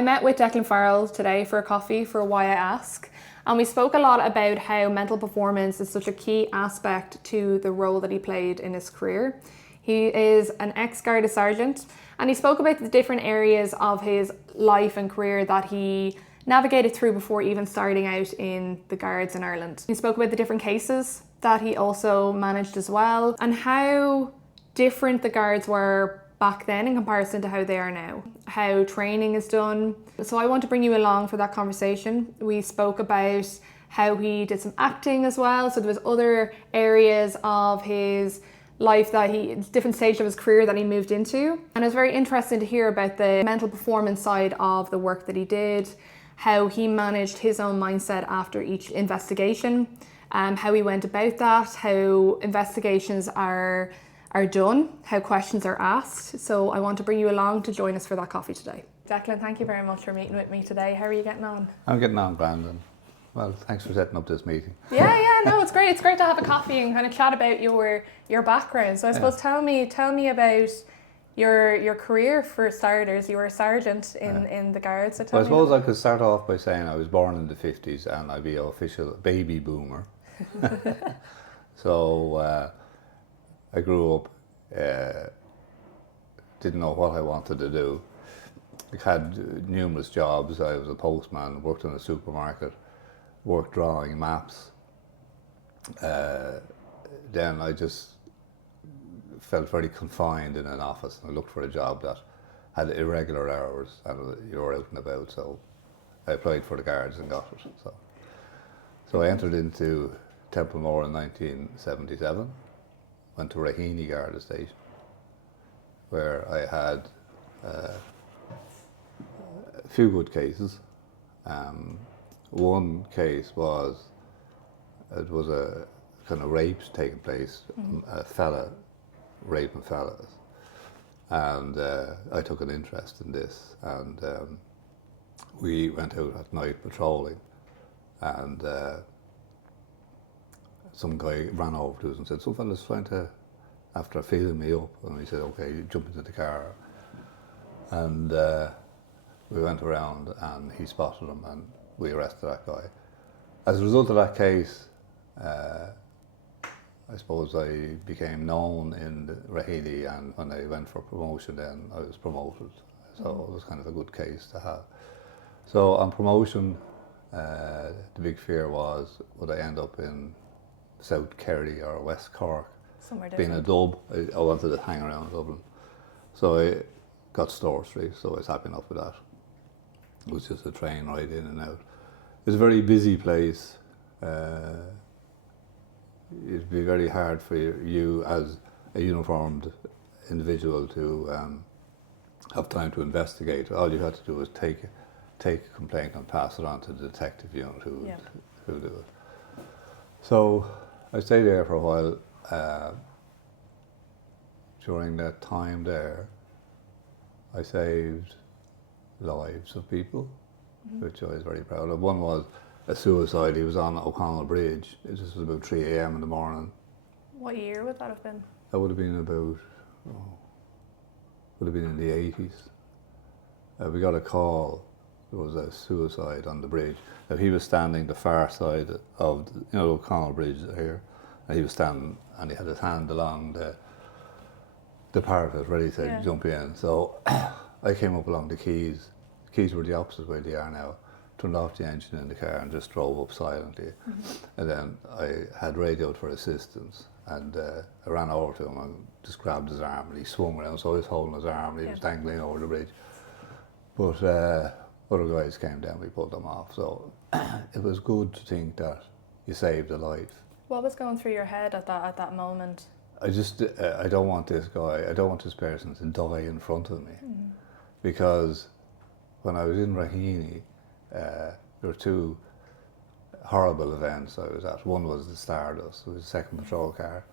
I met with Declan Farrell today for a coffee for Why I Ask, and we spoke a lot about how mental performance is such a key aspect to the role that he played in his career. He is an ex-Garda Sergeant, and he spoke about the different areas of his life and career that he navigated through before even starting out in the Guards in Ireland. He spoke about the different cases that he also managed as well, and how different the Guards were back then in comparison to how they are now, how training is done. So I want to bring you along for that conversation. We spoke about how he did some acting as well, so there was other areas of his life that different stage of his career that he moved into. And it was very interesting to hear about the mental performance side of the work that he did, how he managed his own mindset after each investigation, how he went about that, how investigations are done, how questions are asked. So I want to bring you along to join us for that coffee today. Declan, thank you very much for meeting with me today. How are you getting on? I'm getting on, Brandon. Well, thanks for setting up this meeting. Yeah, no, it's great. It's great to have a coffee and kind of chat about your background. So I suppose tell me about your career for starters. You were a sergeant in the Guards. So I suppose I could start off by saying I was born in the 50s and I'd be an official baby boomer. So I grew up, didn't know what I wanted to do. I had numerous jobs. I was a postman, worked in a supermarket, worked drawing maps. Then I just felt very confined in an office, and I looked for a job that had irregular hours and you were out and about. So I applied for the Guards and got it. So I entered into Templemore in 1977. Went to Raheny Garda Station, where I had a few good cases. One case was a kind of rapes taking place, a fella raping fellas, and I took an interest in this, and we went out at night patrolling, and some guy ran over to us and said, some fella's trying to, after feeling me up, and we said, okay, jump into the car. And we went around and he spotted him and we arrested that guy. As a result of that case, I suppose I became known in Raheny, and when I went for promotion then I was promoted. So it was kind of a good case to have. So on promotion, the big fear was, would I end up in South Kerry or West Cork? Somewhere different. Being a dub, I wanted to hang around Dublin. So I got Store Street, so I was happy enough with that. It was just a train ride in and out. It was a very busy place. It'd be very hard for you as a uniformed individual to have time to investigate. All you had to do was take a complaint and pass it on to the detective unit who would do it. So I stayed there for a while. During that time there, I saved lives of people, which I was very proud of. One was a suicide. He was on O'Connell Bridge. It was about 3 a.m. in the morning. What year would that have been? That would have been about, would have been in the 80s. We got a call. There was a suicide on the bridge. Now, he was standing the far side of, O'Connell Bridge here, and he was standing, and he had his hand along the parapet, ready to jump in. So I came up along the quays. The quays were the opposite way they are now. Turned off the engine in the car and just drove up silently. And then I had radioed for assistance, and I ran over to him and just grabbed his arm, and he swung around, so I was holding his arm, and he was dangling over the bridge. But other guys came down, we pulled them off. So it was good to think that you saved a life. What was going through your head at that moment? I don't want this guy, I don't want this person to die in front of me. Because when I was in Raheny, there were two horrible events I was at. One was the Stardust. There was a second patrol car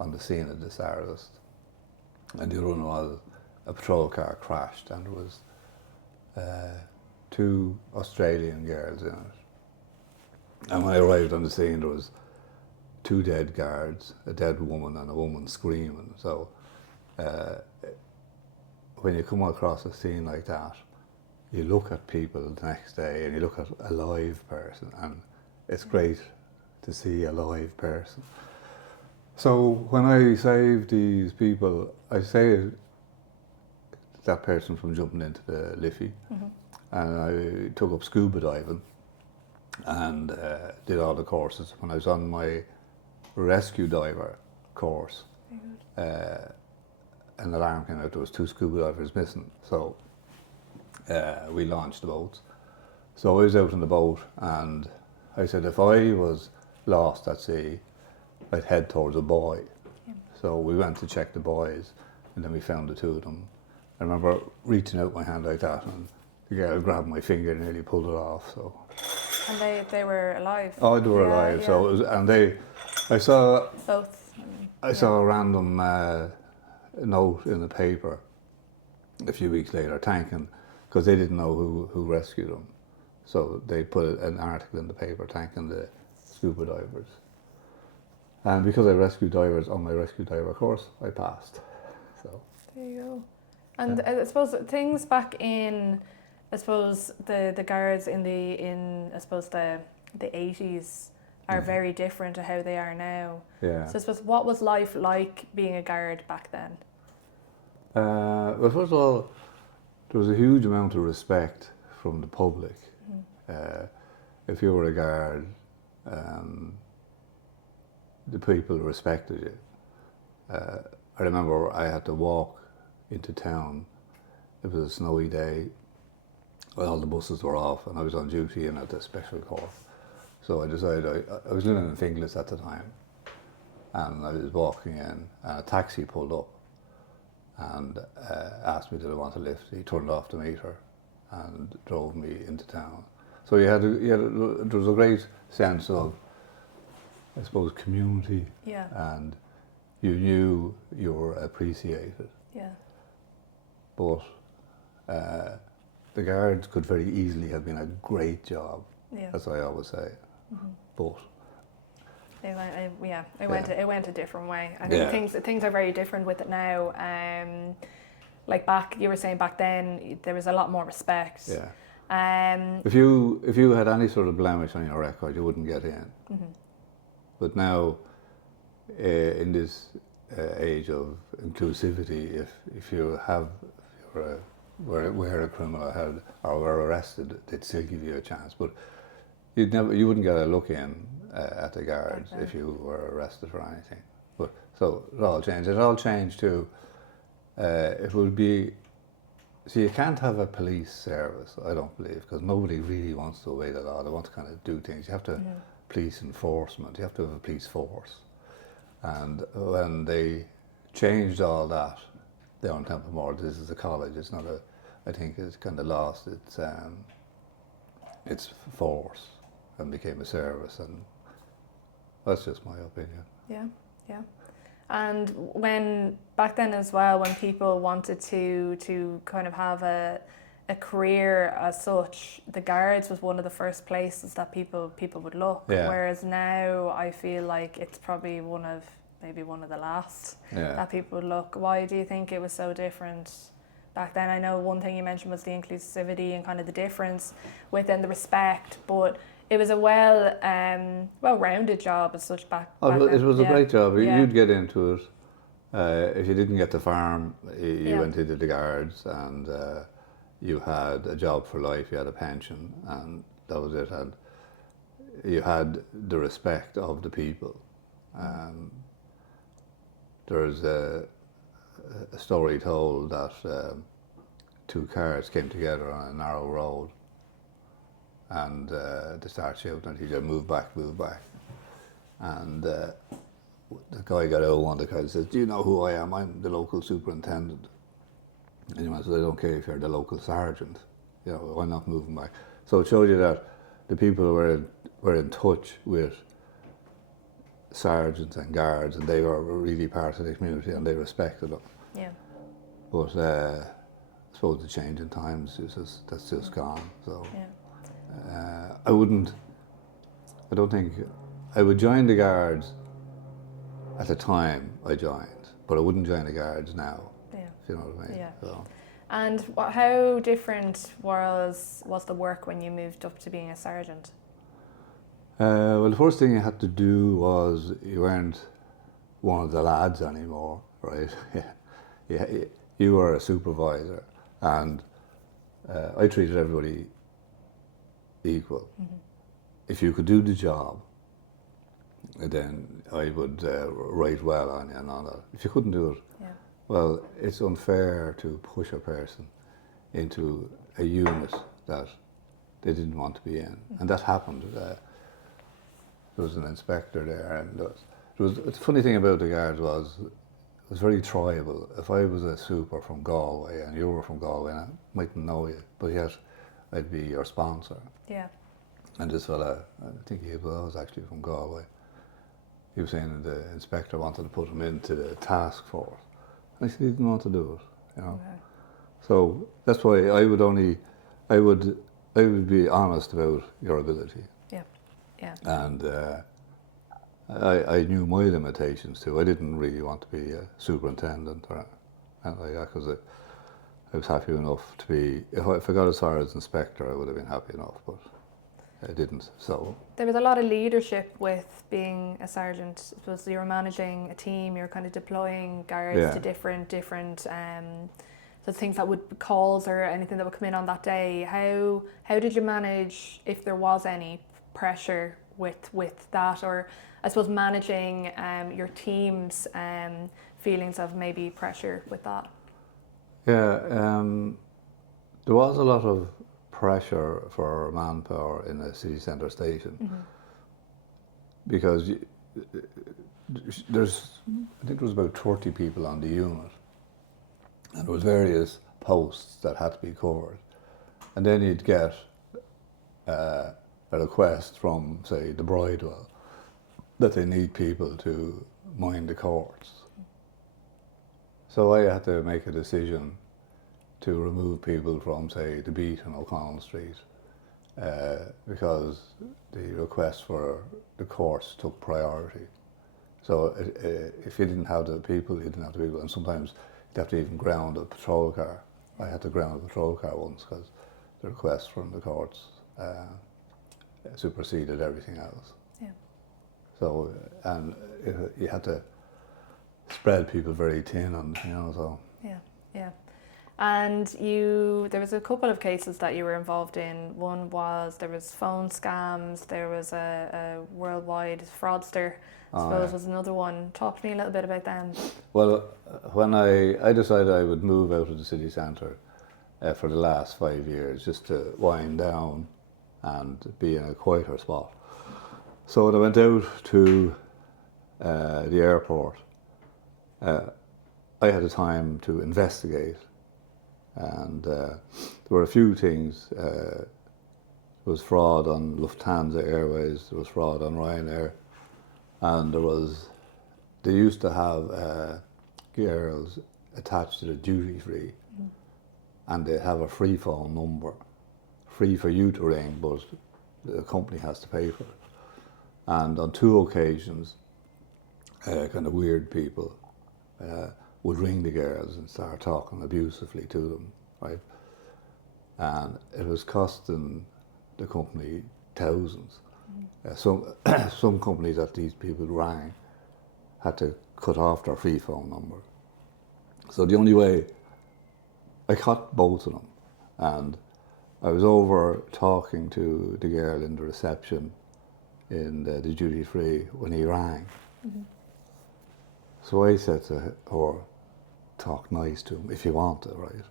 on the scene of the Stardust. And the other one was a patrol car crashed, and there was 2 Australian girls in it. And when I arrived on the scene, there was 2 dead guards, a dead woman and a woman screaming. So when you come across a scene like that, you look at people the next day and you look at a live person, and it's great to see a live person. So when I save these people, I save that person from jumping into the Liffey, and I took up scuba diving and did all the courses. When I was on my rescue diver course, an alarm came out, there was 2 scuba divers missing. So we launched the boats. So I was out in the boat, and I said if I was lost at sea, I'd head towards a buoy. So we went to check the buoys, and then we found the 2 of them. I remember reaching out my hand like that, and the girl grabbed my finger and nearly pulled it off. So. And they were alive? Oh, they were alive. Yeah. So it was, and I saw both. I saw a random note in the paper a few weeks later thanking, because they didn't know who rescued them. So they put an article in the paper thanking the scuba divers. And because I rescued divers on my rescue diver course, I passed. So there you go. And I suppose things back in, I suppose the guards in I suppose the 80s are very different to how they are now. Yeah. So I suppose what was life like being a guard back then? Well, first of all, there was a huge amount of respect from the public. If you were a guard, the people respected you. I remember I had to walk into town. It was a snowy day. All the buses were off, and I was on duty and at a special course. So I decided, I was living in Finglas at the time, and I was walking in, and a taxi pulled up and asked me did I want a lift. He turned off the meter and drove me into town. So there was a great sense of, I suppose, community, and you knew you were appreciated. Yeah. But the guards could very easily have been a great job, as I always say. But it went a different way. I think things are very different with it now. Like you were saying back then, there was a lot more respect. Yeah. If you had any sort of blemish on your record, you wouldn't get in. But now, in this age of inclusivity, if you were a criminal or were arrested, they'd still give you a chance. But you wouldn't get a look in at the guards if you were arrested for anything. But so it all changed. It all changed to it would be. So you can't have a police service, I don't believe, because nobody really wants to obey the law. They want to kind of do things. You have to police enforcement. You have to have a police force. And when they changed all that down in Templemore, this is a college. It's not a. I think it's kind of lost its force and became a service, and that's just my opinion. Yeah. And when back then as well, when people wanted to kind of have a career as such, the guards was one of the first places that people would look. Yeah. Whereas now I feel like it's probably maybe one of the last that people would look. Why do you think it was so different back then? I know one thing you mentioned was the inclusivity and kind of the difference within the respect, but it was a well-rounded job as such back then. It was a great job. You'd get into it. If you didn't get the farm, you went into the guards, and you had a job for life. You had a pension, and that was it. And you had the respect of the people. There's a story told that 2 cars came together on a narrow road, and they start shouting at each other, move back. And the guy got out of one of the cars and says, do you know who I am? I'm the local superintendent. And he went, I don't care if you're the local sergeant. You know, I'm not moving back. So it showed you that the people were in touch with sergeants and guards, and they were really part of the community, and they respected them. Yeah. But I suppose the change in times that's just gone. So I don't think I would join the guards at the time I joined, but I wouldn't join the guards now. Yeah. If you know what I mean. Yeah. So. And how different was the work when you moved up to being a sergeant? Well, the first thing you had to do was you weren't one of the lads anymore, right? Yeah, you were a supervisor, and I treated everybody equal. Mm-hmm. If you could do the job, then I would write well on you and all that. If you couldn't do it, yeah. Well, it's unfair to push a person into a unit that they didn't want to be in, and that happened. There was an inspector there, and the funny thing about the Guards was it was very tribal. If I was a super from Galway and you were from Galway, and I mightn't know you, but yet I'd be your sponsor. Yeah. And this fella, I think he was actually from Galway. He was saying the inspector wanted to put him into the task force. I said he didn't want to do it, you know. Okay. So that's why I would be honest about your ability. Yeah, yeah. And I knew my limitations too. I didn't really want to be a superintendent or anything like that, because I was happy enough to be. If I got as far as inspector, I would have been happy enough, but I didn't. So there was a lot of leadership with being a sergeant. I suppose you were managing a team. You were kind of deploying guards to different so things that would be calls or anything that would come in on that day. How did you manage, if there was any pressure with that, or I suppose managing your team's feelings of maybe pressure with that? Yeah, there was a lot of pressure for manpower in a city centre station, mm-hmm. because I think there was about 30 people on the unit, and there was various posts that had to be covered, and then you'd get a request from, say, the Bridewell that they need people to mind the courts. So I had to make a decision to remove people from, say, the beat on O'Connell Street, because the request for the courts took priority. So if you didn't have the people, you didn't have the people, and sometimes you'd have to even ground a patrol car. I had to ground a patrol car once because the request from the courts superseded everything else. Yeah. So, and you had to spread people very thin, and so. Yeah, yeah. And there was a couple of cases that you were involved in. One was there was phone scams. There was a worldwide fraudster. I suppose was another one. Talk to me a little bit about them. Well, when I decided I would move out of the city centre for the last 5 years, just to wind down and be in a quieter spot. So when I went out to the airport, I had the time to investigate, and there were a few things. There was fraud on Lufthansa Airways, there was fraud on Ryanair, and they used to have girls attached to the duty free, and they have a free phone number, free for you to ring, but the company has to pay for it. And on 2 occasions, kind of weird people would ring the girls and start talking abusively to them, right? And it was costing the company thousands. Some companies that these people rang had to cut off their free phone number. So the only way, I caught both of them, and I was over talking to the girl in the reception in the duty free when he rang. Mm-hmm. So I said to her, talk nice to him if you want to, right?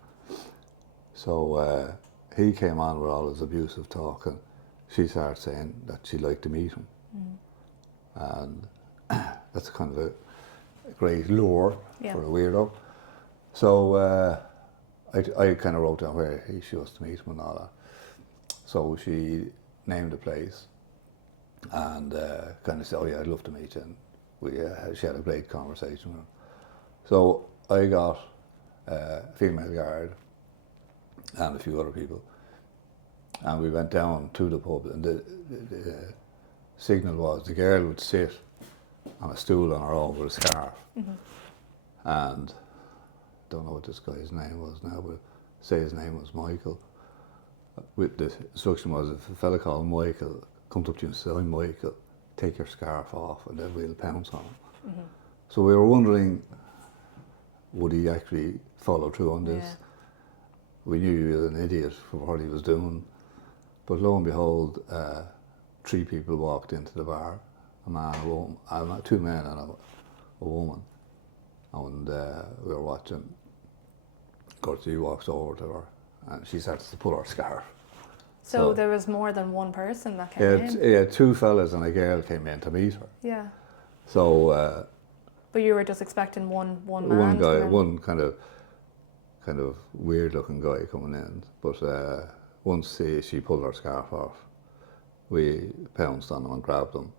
So he came on with all his abusive talk, and she started saying that she'd like to meet him. Mm. And that's kind of a great lure for a weirdo. So I kind of wrote down where she was to meet him and all that. So she named the place and kind of said, oh yeah, I'd love to meet you. And she had a great conversation with him. So I got a female guard and a few other people, and we went down to the pub, and the signal was the girl would sit on a stool on her own with a scarf, mm-hmm. and don't know what this guy's name was now, but say his name was Michael. With the instruction was, if a fella called Michael comes up to you and says, "I'm Michael, take your scarf off," and then we'll pounce on him. Mm-hmm. So we were wondering, would he actually follow through on this? Yeah. We knew he was an idiot for what he was doing, but lo and behold, 3 people walked into the bar, a man, a woman, 2 men and a woman, and we were watching. Of course, he walks over to her, and she starts to pull her scarf. So there was more than one person that came in? Yeah, 2 fellas and a girl came in to meet her. Yeah. So... but you were just expecting one man? One guy, one kind of weird-looking guy coming in. But once she pulled her scarf off, we pounced on him and grabbed him.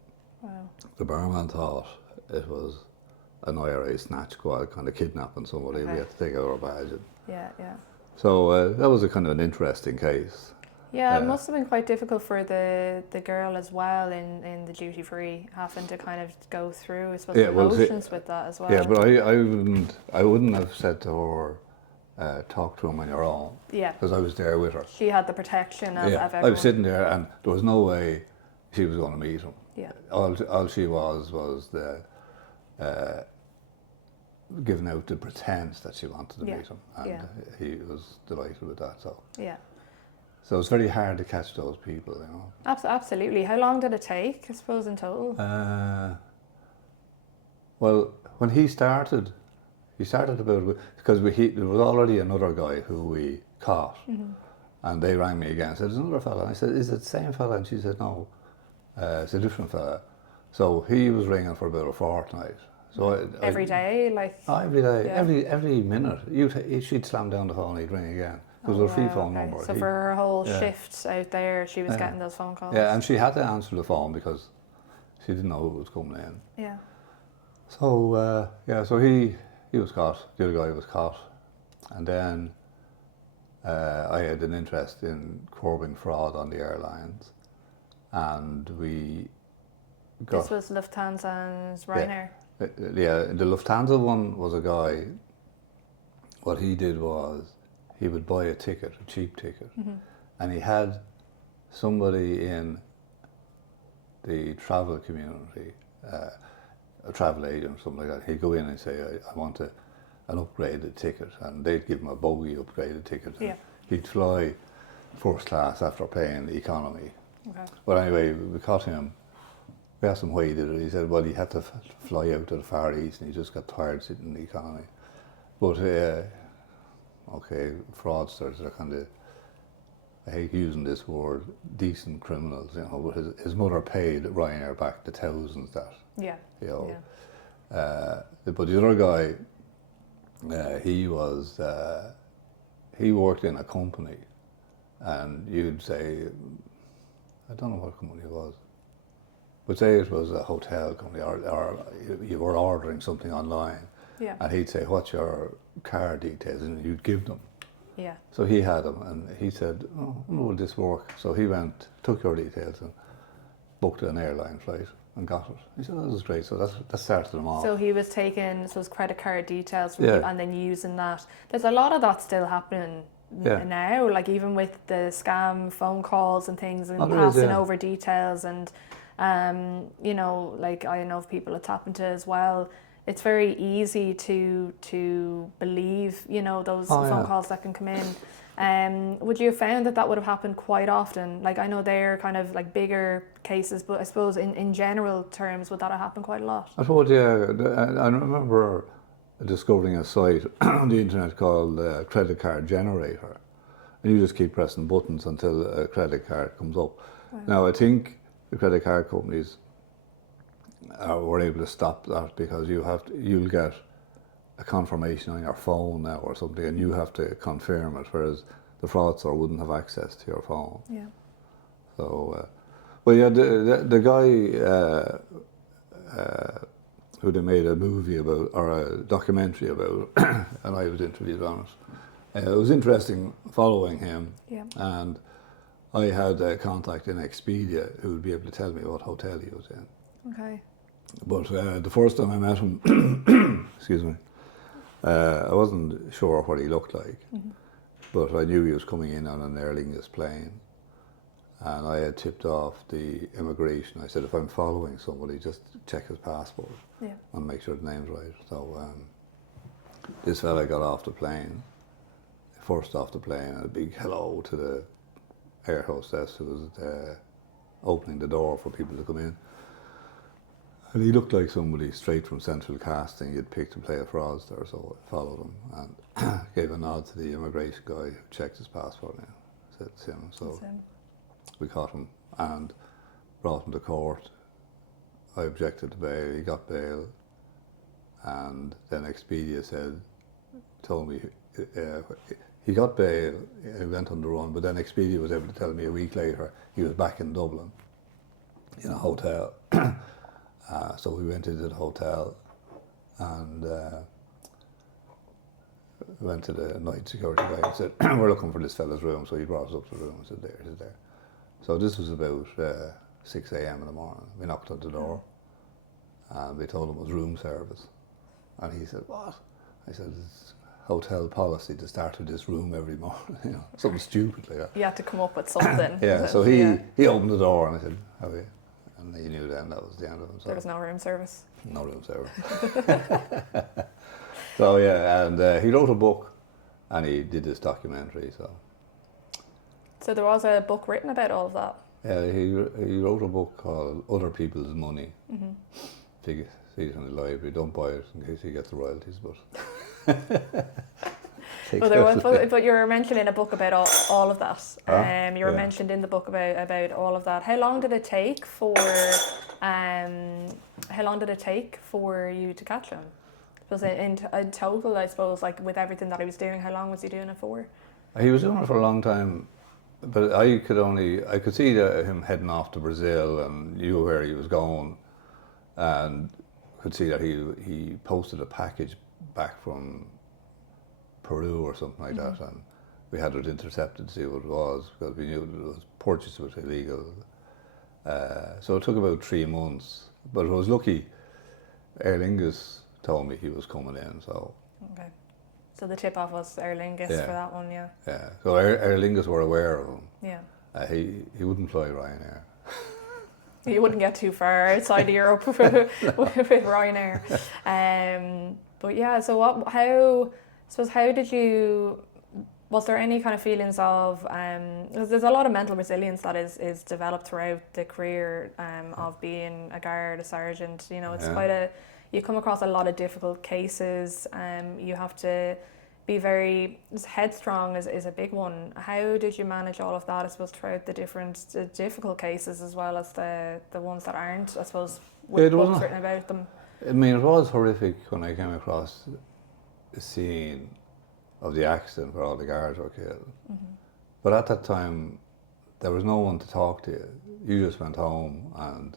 Wow. The barman thought it was an IRA snatch squad kind of kidnapping somebody. Okay. We had to take out our badge. Yeah. So that was a kind of an interesting case. Yeah, it must have been quite difficult for the girl as well in the duty free, having to kind of go through, I suppose, emotions with that as well. Yeah, but I wouldn't have said to her, talk to him on your own. Yeah. Because I was there with her. She had the protection of everyone. I was sitting there, and there was no way she was going to meet him. Yeah. All she was the giving out the pretense that she wanted to meet him, and he was delighted with that. So. Yeah. So it's very hard to catch those people, you know. Absolutely. How long did it take, I suppose, in total? Well, when he started about, because there was already another guy who we caught, mm-hmm. and they rang me again and said, "There's another fella." And I said, "Is it the same fella?" And she said, "No, it's a different fella." So he was ringing for about a fortnight. So every day, like? Oh, every day, yeah. every minute. She'd slam down the phone, he'd ring again. Because there was a free phone number. So for her whole shift out there, she was getting those phone calls. Yeah, and she had to answer the phone because she didn't know who was coming in. Yeah. So so he was caught. The other guy was caught, and then I had an interest in curbing fraud on the airlines, and we got. This was Lufthansa and Ryanair. Yeah, the Lufthansa one was a guy. What he did was, he would buy a ticket, a cheap ticket, mm-hmm. and he had somebody in the travel community, a travel agent or something like that. He'd go in and say, "I want an upgraded ticket," and they'd give him a bogey upgraded ticket. Yeah. He'd fly first class after paying the economy. Okay. But anyway, we caught him. We asked him why he did it. He said, well, he had to fly out to the Far East and he just got tired sitting in the economy. But okay, fraudsters are kind of, I hate using this word, decent criminals, you know, but his mother paid Ryanair back the thousands that, you know. Yeah. But the other guy, he worked in a company, and you'd say, I don't know what company it was, but say it was a hotel company, or you were ordering something online. Yeah. And he'd say, "What's your car details?" And you'd give them. Yeah. So he had them, and he said, "Oh, will this work?" So he went, took your details, and booked an airline flight and got it. He said, "Oh, that was great." So that started them off. So he was taking his credit card details from you and then using that. There's a lot of that still happening now, like even with the scam phone calls and things, and passing over details, and you know, like I know of people it's happened to as well. It's very easy to believe, you know, those phone calls that can come in. Would you have found that would have happened quite often? Like I know they're kind of like bigger cases, but I suppose in general terms, would that have happened quite a lot? I thought, I remember discovering a site on the internet called Credit Card Generator, and you just keep pressing buttons until a credit card comes up. Wow. Now I think the credit card companies were able to stop that because you'll get a confirmation on your phone now or something, and you have to confirm it, whereas the fraudster wouldn't have access to your phone. Yeah. So, well, yeah, the guy who they made a movie about, or a documentary about, and I was interviewed on it. It was interesting following him, and I had a contact in Expedia who would be able to tell me what hotel he was in. Okay. But the first time I met him, excuse me, I wasn't sure what he looked like. Mm-hmm. but I knew he was coming in on an Aer Lingus plane, and I had tipped off the immigration. I said, if I'm following somebody, just check his passport and make sure the name's right. So this fella got off the plane, first off the plane, and a big hello to the air hostess who was opening the door for people to come in. And he looked like somebody straight from Central Casting you'd picked to play a fraudster, so I followed him and gave a nod to the immigration guy who checked his passport now. Said it's him. So we caught him and brought him to court. I objected to bail, he got bail, and then Expedia told me he got bail, he went on the run, but then Expedia was able to tell me a week later he was back in Dublin in a hotel. So we went into the hotel and went to the night security guy and said, we're looking for this fella's room. So he brought us up to the room and said, there, it is there. So this was about 6 a.m. in the morning. We knocked on the door and we told him it was room service. And he said, what? I said, it's hotel policy to start with this room every morning, you know, something stupid like that. You had to come up with something. Yeah, so he opened the door and I said, how are you? And he knew then that was the end of him. So. There was no room service. No room service. So yeah, and he wrote a book and he did this documentary. So there was a book written about all of that? Yeah, he wrote a book called Other People's Money. If you see it in the library, don't buy it in case you get the royalties, but... But you were mentioning a book about all of that. You were mentioned in the book about all of that. How long did it take for you to catch him? Was it in total, I suppose, like with everything that he was doing, how long was he doing it for? He was doing it for a long time, but I could see him heading off to Brazil and knew where he was going, and could see that he posted a package back from Peru or something like that, and we had it intercepted to see what it was because we knew it was purchase was illegal. So it took about 3 months, but I was lucky. Aer Lingus told me he was coming in, so. Okay. So the tip off was Aer Lingus for that one, yeah. Yeah. So Aer Lingus were aware of him. Yeah. He wouldn't fly Ryanair. You wouldn't get too far outside of Europe with Ryanair. But yeah, so how did you, was there any kind of feelings of, there's a lot of mental resilience that is developed throughout the career of being a Garda Sergeant, you know, it's you come across a lot of difficult cases, you have to be very, headstrong is a big one. How did you manage all of that, I suppose, throughout the difficult cases as well as the ones that aren't, I suppose, with books written about them? I mean, it was horrific when I came across the scene of the accident where all the guards were killed. But at that time, there was no one to talk to you. You just went home and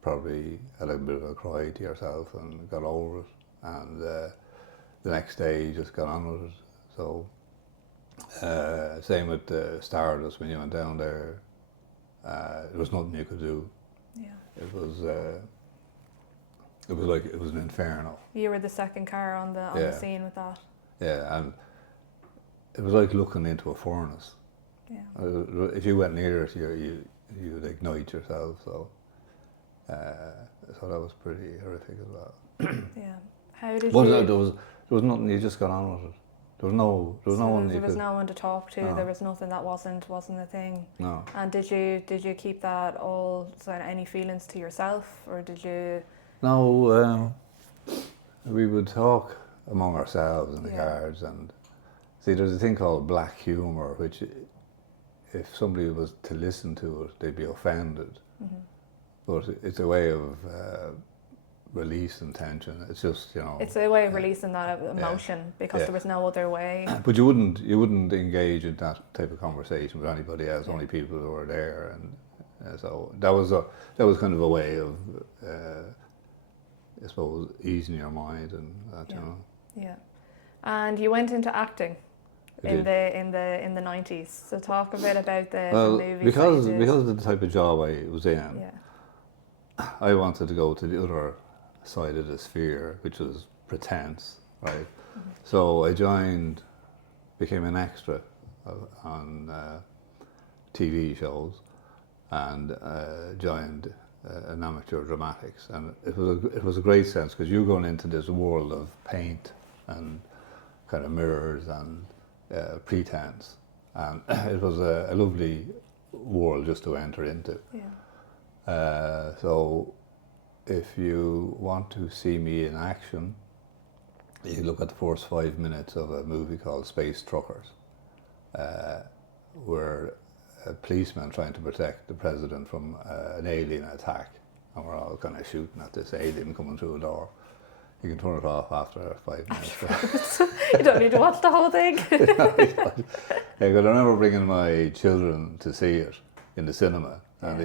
probably had a bit of a cry to yourself and got over it. And the next day, you just got on with it. So, same with the Stardust, when you went down there, there was nothing you could do. Yeah. It was like it was an inferno. You were the second car on the scene with that. Yeah, and it was like looking into a furnace. Yeah. If you went near it, you'd ignite yourself. So that was pretty horrific as well. Yeah. How did you? There was nothing. You just got on with it. There was no one. There was no one to talk to. No. There was nothing that wasn't a thing. No. And did you keep that all? So any feelings to yourself, or did you? No. We would talk among ourselves in the guards, and see, there's a thing called black humour, which if somebody was to listen to it, they'd be offended. But it's a way of releasing tension. It's just, you know. It's a way of releasing that emotion because there was no other way. But you wouldn't engage in that type of conversation with anybody else. Only people who were there, and so that was kind of a way of, I suppose, easing your mind and that, you know. Yeah, and you went into acting in the 90s. So talk a bit about the movies. Because of the type of job I was in, I wanted to go to the other side of the sphere, which was pretense, right? So I joined became an extra on TV shows, and joined an amateur dramatics, and it was a great sense because you're going into this world of paint and kind of mirrors and pretense, and it was a lovely world just to enter into. Yeah. So if you want to see me in action, you look at the first 5 minutes of a movie called Space Truckers, where a policeman trying to protect the president from an alien attack, and we're all kind of shooting at this alien coming through a door. You can turn it off after 5 minutes. You don't need to watch the whole thing. Yeah, I remember bringing my children to see it in the cinema, and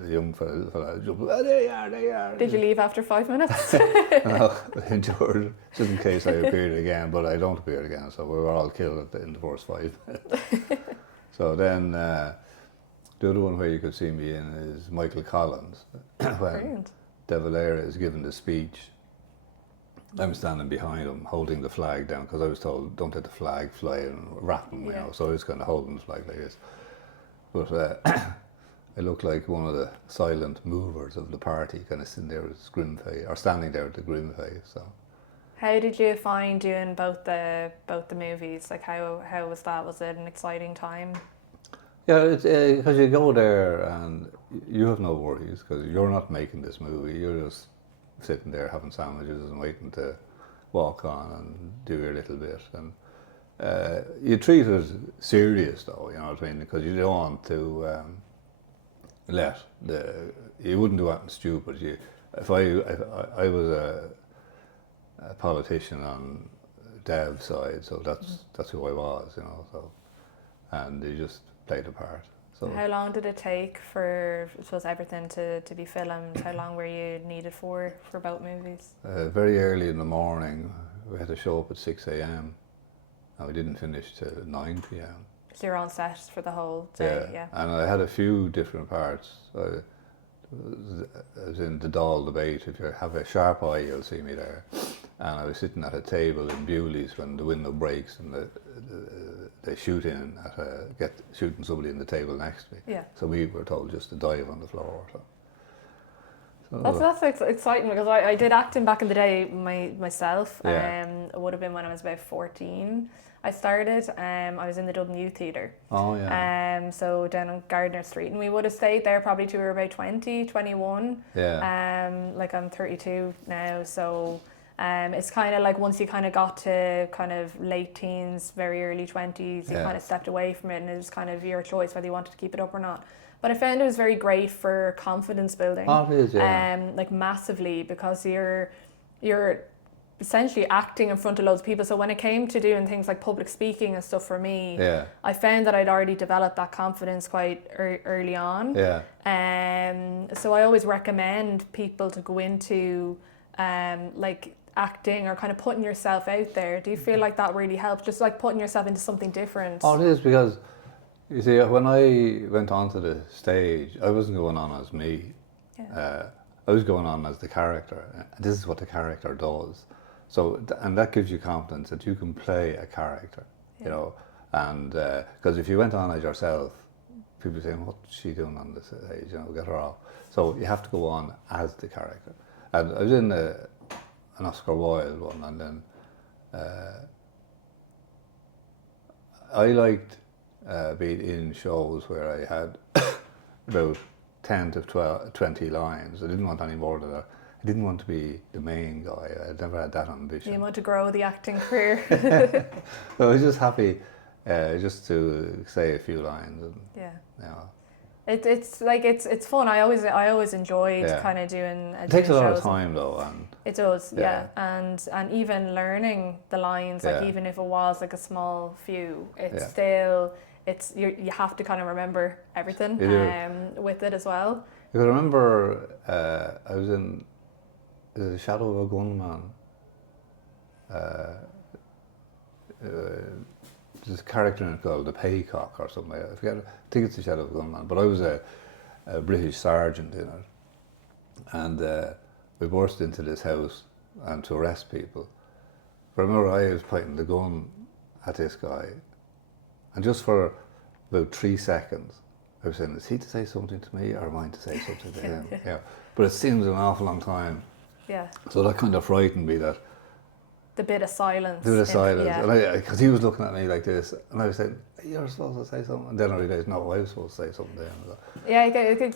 the young fella jumped, they are. Did you leave after 5 minutes? No, I endured it, just in case I appeared again, but I don't appear again, so we were all killed in the first 5 minutes. So then, the other one where you could see me in is Michael Collins. When Brilliant. De Valera is giving the speech, I'm standing behind him holding the flag down, because I was told don't let the flag fly and wrap him, you know, so I was kind of holding the flag like this. But I look like one of the silent movers of the party, kind of sitting there with this grim face, or standing there with the grim face. So, how did you find doing both the movies? Like how was that? Was it an exciting time? yeah, it's because you go there and you have no worries because you're not making this movie. You're just sitting there having sandwiches and waiting to walk on and do your little bit. And you treat it serious, though. You know what I mean? Because you don't want to you wouldn't do anything stupid. If I was a politician on Dev's side, so that's who I was, you know. So, and you just played a part. So how long did it take for, I suppose, everything to be filmed? How long were you needed for both movies? very early in the morning, we had to show up at 6 a.m. and we didn't finish till 9 p.m. So you're on set for the whole day, yeah. And I had a few different parts. As in the Dáil debate, if you have a sharp eye, you'll see me there. And I was sitting at a table in Bewley's when the window breaks and they shoot in at shooting somebody in the table next to me. Yeah. So we were told just to dive on the floor. So That's exciting because I did acting back in the day myself. Yeah. It would have been when I was about 14. I started. I was in the Dublin Youth Theatre. Oh yeah. So down on Gardner Street, and we would have stayed there probably till we were about 20, 21. Yeah. Like I'm 32 now, so it's kind of like once you kind of got to kind of late teens, very early 20s, you kind of stepped away from it, and it was kind of your choice whether you wanted to keep it up or not. But I found it was very great for confidence building. Oh, it is, yeah. Like massively, because you're essentially acting in front of loads of people. So when it came to doing things like public speaking and stuff for me, I found that I'd already developed that confidence quite early on. Yeah. So I always recommend people to go into like acting or kind of putting yourself out there. Do you feel like that really helps? Just like putting yourself into something different? Oh, it is, because you see, when I went onto the stage, I wasn't going on as me. Yeah. I was going on as the character. This is what the character does. So, and that gives you confidence that you can play a character, you know. And because if you went on as yourself, people saying, "What's she doing on this stage?" You know, get her off. So you have to go on as the character. And I was in an Oscar Wilde one, and then I liked being in shows where I had about 10 to 20 lines. I didn't want any more than that. I didn't want to be the main guy. I'd never had that ambition. You want to grow the acting career. So I was just happy just to say a few lines. And, yeah. You know. It's like it's fun. I always enjoyed kind of doing. It takes a lot of time though, and it does, and even learning the lines, like even if it was like a small few, it's still you have to kind of remember everything with it as well. Because I remember I was in The Shadow of a Gunman. There's a character in it called the Paycock or something. I forget. I think it's The Shadow of a Gunman. But I was a British sergeant in it, and we burst into this house and to arrest people. But I remember I was pointing the gun at this guy, And just for about 3 seconds, I was saying, is he to say something to me or am I to say something to him? Yeah. But it seems an awful long time. Yeah. So that kind of frightened me, that The bit of silence. there was silence. Yeah. And because he was looking at me like this, and I was saying, you're supposed to say something. And then I realised, no, I was supposed to say something to him. Yeah,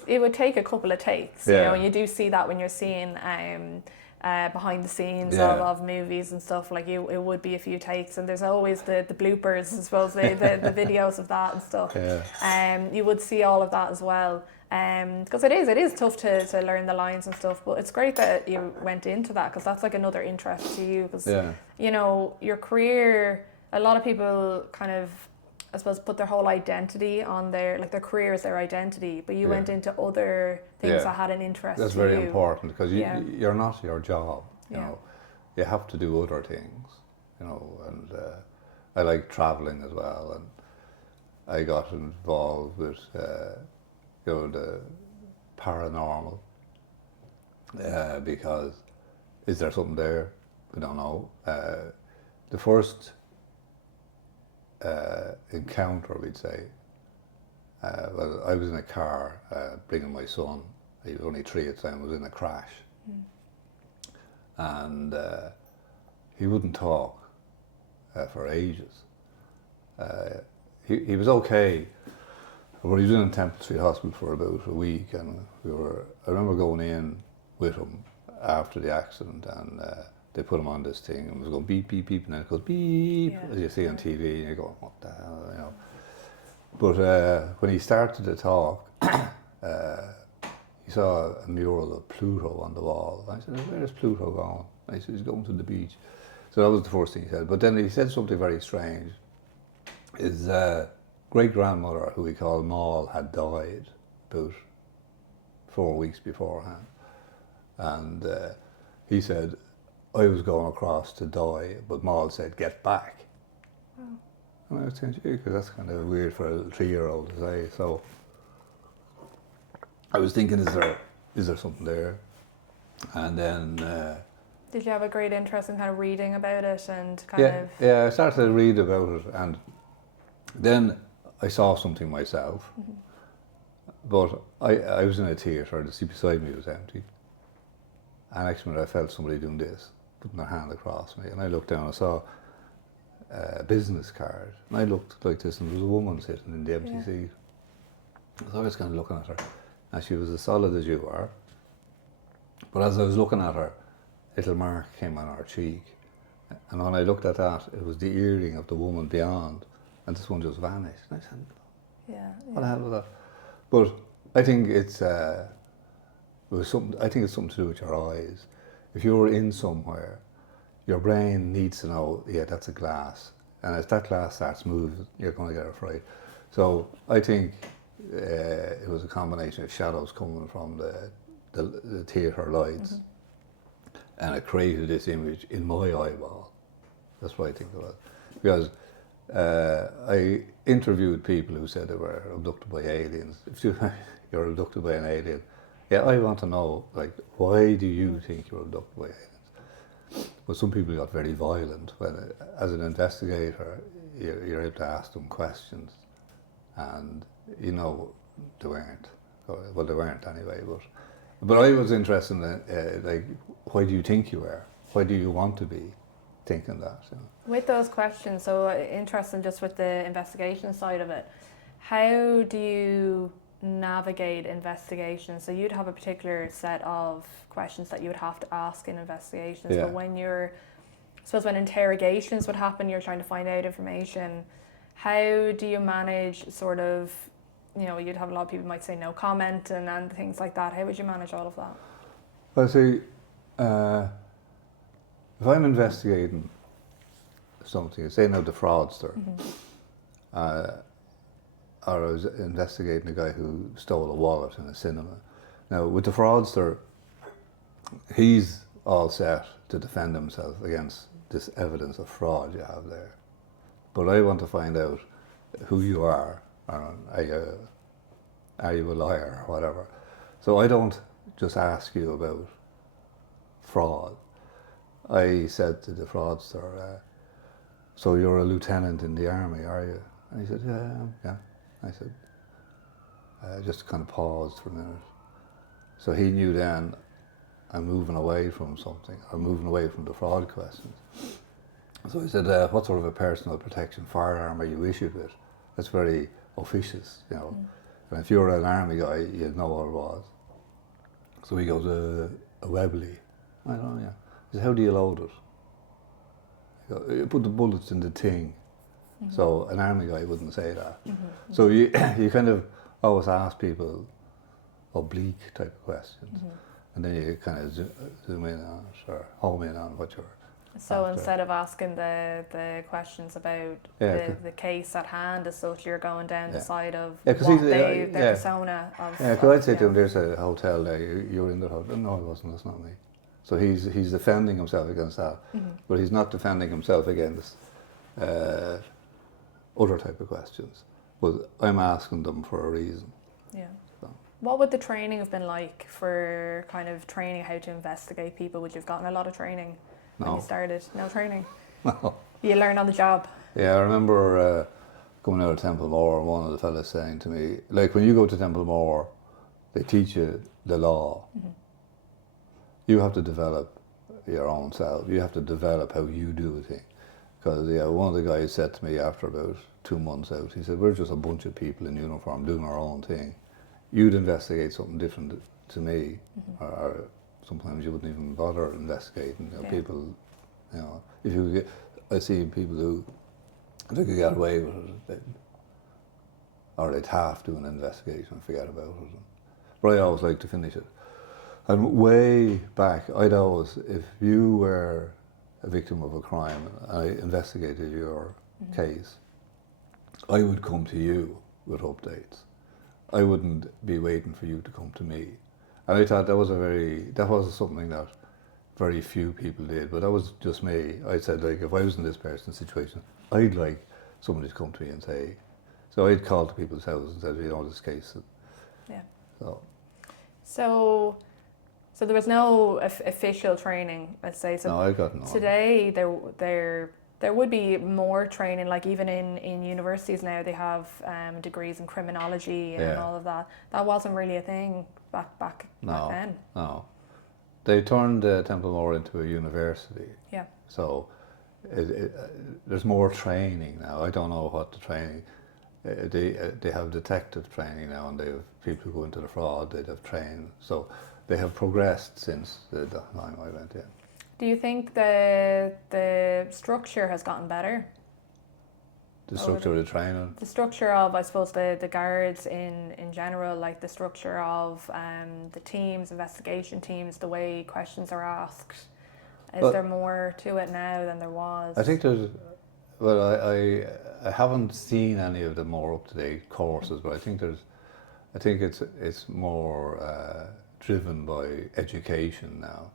it would take a couple of takes, you Yeah. know, and you do see that when you're seeing behind the scenes Yeah. of movies and stuff. Like, it would be a few takes, and there's always the bloopers, I suppose, the videos of that and stuff. Yeah. You would see all of that as well. Because it is tough to learn the lines and stuff, but it's great that you went into that, because that's like another interest to you. Because Yeah. you know, your career, a lot of people kind of, I suppose, put their whole identity on their career is their identity, but you Yeah. went into other things Yeah. that had an interest That's to very you. important, because Yeah. you're not your job. You Yeah. know, you have to do other things. You know, and I like traveling as well, and I got involved with you know, the paranormal, because is there something there? We don't know. The first encounter, we'd say, well, I was in a car bringing my son. He was only 3 at the time. I was in a crash, and he wouldn't talk for ages. He was okay. Well, he was in Temple Street Hospital for about a week, and I remember going in with him after the accident, and they put him on this thing, and it was going beep, beep, beep, and then it goes beep, as you see on TV, and you're going, what the hell, you know. But when he started to talk, he saw a mural of Pluto on the wall. I said, where's Pluto going? And he said, he's going to the beach. So that was the first thing he said. But then he said something very strange. His great-grandmother, who we call Maul, had died about 4 weeks beforehand. And he said, I was going across to die, but Maul said, get back. Oh. And I was thinking, because that's kind of weird for a 3-year-old to say. So I was thinking, is there something there? And then... did you have a great interest in kind of reading about it and Yeah, I started to read about it, and then I saw something myself. Mm-hmm. But I was in a theatre, the seat beside me was empty. And next minute I felt somebody doing this, putting their hand across me, and I looked down and saw a business card. And I looked like this, and there was a woman sitting in the empty seat. So I was kind of looking at her, and she was as solid as you are. But as I was looking at her, a little mark came on her cheek. And when I looked at that, it was the earring of the woman beyond, and this one just vanished. And I said, what the hell was that? But I think it's something to do with your eyes. If you're in somewhere, your brain needs to know, that's a glass. And if that glass starts moving, you're going to get a fright. So I think it was a combination of shadows coming from the theatre lights. Mm-hmm. And it created this image in my eyeball. That's what I think it was. Because I interviewed people who said they were abducted by aliens. If you're abducted by an alien, I want to know, like, why do you think you're abducted by aliens? But some people got very violent. When, as an investigator, you're able to ask them questions, and you know they weren't. Well, they weren't anyway. But I was interested in like, why do you think you are? Why do you want to be thinking that? You know? With those questions, so interesting just with the investigation side of it, how do you navigate investigations? So you'd have a particular set of questions that you would have to ask in investigations, but when when interrogations would happen, you're trying to find out information, how do you manage sort of, you know, you'd have a lot of people might say no comment and things like that. How would you manage all of that? Well, see, if I'm investigating something, say now the fraudster, or I was investigating a guy who stole a wallet in a cinema. Now, with the fraudster, he's all set to defend himself against this evidence of fraud you have there. But I want to find out who you are. Are you a liar or whatever? So I don't just ask you about fraud. I said to the fraudster, so you're a lieutenant in the army, are you? And he said, yeah. I said, just kind of paused for a minute. So he knew then I'm moving away from something, or moving away from the fraud questions. So he said, what sort of a personal protection firearm are you issued with? That's very officious, you know. And if you're an army guy, you'd know what it was. So he goes, a Webley. I don't know, yeah. He said, how do you load it? He goes, you put the bullets in the thing. So an army guy wouldn't say that. So you kind of always ask people oblique type of questions. And then you kind of zoom in on it, or home in on what you're So after. instead of asking the questions about the case at hand as such, you're going down the side of their persona of... Yeah, because I'd say to him, there's a hotel there, you're in the hotel. No, I wasn't, that's not me. So he's defending himself against that, but he's not defending himself against other type of questions. But I'm asking them for a reason. Yeah. So. What would the training have been like for kind of training how to investigate people? Would you have gotten a lot of training when you started? No training? No. You learn on the job? Yeah, I remember coming out of Templemore and one of the fellas saying to me, like when you go to Templemore, they teach you the law. You have to develop your own self. You have to develop how you do a thing. Because one of the guys said to me after about 2 months out, he said, we're just a bunch of people in uniform doing our own thing. You'd investigate something different to me, or sometimes you wouldn't even bother investigating. You know, people, you know, if you get, I see people who, if they could get away with it, or they'd half do an investigation and forget about it. But I always like to finish it. And way back, I'd always, if you were a victim of a crime and I investigated your case, I would come to you with updates. I wouldn't be waiting for you to come to me. And I thought that was something that very few people did, but that was just me. I said, like, if I was in this person's situation, I'd like somebody to come to me and say, so I'd call to people's houses and said, you know, this case. Yeah. So there was no official training, let's say. So no, I got none. Today there would be more training, like even in universities now they have degrees in criminology and all of that. That wasn't really a thing back then. No. They turned Templemore into a university. Yeah. So there's more training now. I don't know what the training. They have detective training now, and they have people who go into the fraud. They'd have trained. So they have progressed since the time I went in. Do you think the structure has gotten better? The structure of the training? The structure of, I suppose, the guards in general, like the structure of the teams, investigation teams, the way questions are asked. Is there more to it now than there was? I think there's, well, I haven't seen any of the more up-to-date courses, but I think it's more driven by education now.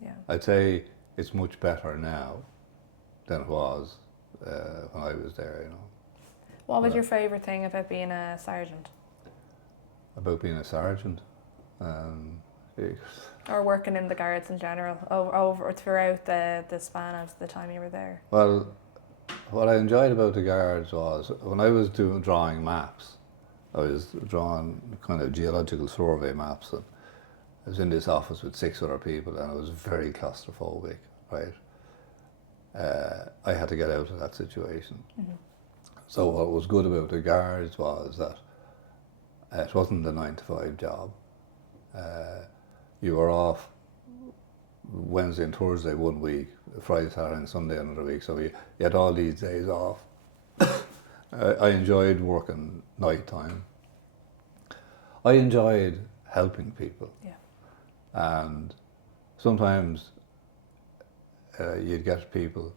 Yeah. I'd say it's much better now than it was when I was there, you know. What was your favourite thing about being a sergeant? About being a sergeant? Or working in the guards in general, over throughout the span of the time you were there? Well, what I enjoyed about the guards was when I was drawing maps, I was drawing kind of geological survey maps, and I was in this office with 6 other people, and I was very claustrophobic, right? I had to get out of that situation. So what was good about the guards was that it wasn't a 9-to-5 job. You were off Wednesday and Thursday one week, Friday, Saturday and Sunday another week, so you had all these days off. I enjoyed working night time. I enjoyed helping people. Yeah. And sometimes you'd get people,